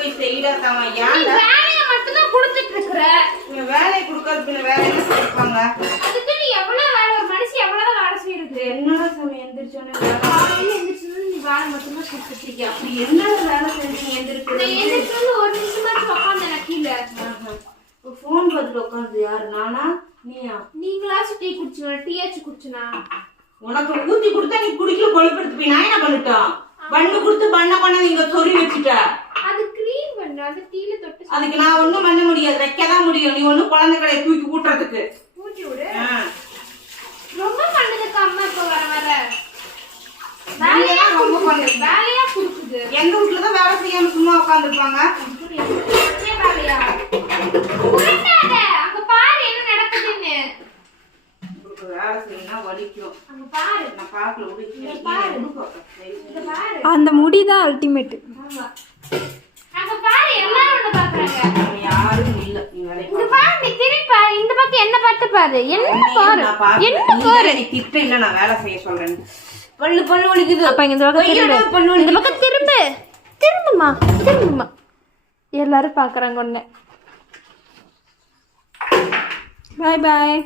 போய் செய்யறாமா? வேலையை மட்டும் தான் கொடுத்துட்டு இருக்கிற. வேலையை கொடுக்கறது வேற என்ன கொடுப்பாங்க? அதுக்கு நீ எவ்வளவு வேலை, ஒரு மனுஷன் எவ்வளவு வேலை செய்யறது? என்னடா சாமி எந்திரிச்சோன்னு காலையில எந்திரிச்சோன்னு நீ வேலை மட்டும் தான் கொடுத்துட்டு இருக்கியா? அப்படி என்னடா வேலை செஞ்சு எந்திரிச்சோன்னு ஒரு நிமிஷமாச்சும் உட்காந்து கீழே போன் பார்த்துட்டு உட்காந்து. யாரு, நானா நீயா? நீங்களாச்சும் டீ குடிச்சுனா, டீயாச்சும் குடிச்சுனா? உனக்கு ஊத்தி கொடுத்தா நீ குடிக்கல கொழுப்படுத்து. நான் என்ன பண்ணிட்டோம்? பண்ணு கொடுத்து பண்ண பண்ண நீங்க சொறி வச்சுட்ட. அது கிரீம் பண்ணு, அது டீல தொட்டு. அதுக்கு நான் ஒண்ணும் பண்ண முடியாது, வைக்கதான் முடியும். நீ ஒண்ணும் குழந்தை கடையை தூக்கி கூட்டுறதுக்கு ஊட்டி விடு. ரொம்ப பண்ணதுக்கு அம்மா இப்ப வர வர வேலையா ரொம்ப பண்ணுது, வேலையா குடுக்குது. எங்க வீட்டுலதான் வேலை செய்யாம சும்மா உட்காந்துருப்பாங்க. வேலையா உருட்டாத. அங்க பாரு என்ன நடக்குதுன்னு. வேலை செய்யணும் வலிக்கும். அங்க பாரு. நான் பாக்கல அந்த முடிதான் அல்டிமேட். அங்க பாரு எல்லாரும் உன்னை பாக்குறாங்க. யாரும் இல்ல. நீ இங்க பாரு, நீ திரும்பி பாரு. இந்த பக்கம் என்ன பார்த்து பாரு. என்ன பாரு, என்ன பாரு. நீ திட்ட இல்ல, நான் வேலை செய்ய சொல்றேன். பல்லு வலிக்குது. அப்ப இந்த பக்கம் திரும்ப, இந்த பக்கம் திரும்ப, திரும்புமா. எல்லாரும் பாக்குறாங்க உன்னை. பாய் பாய்.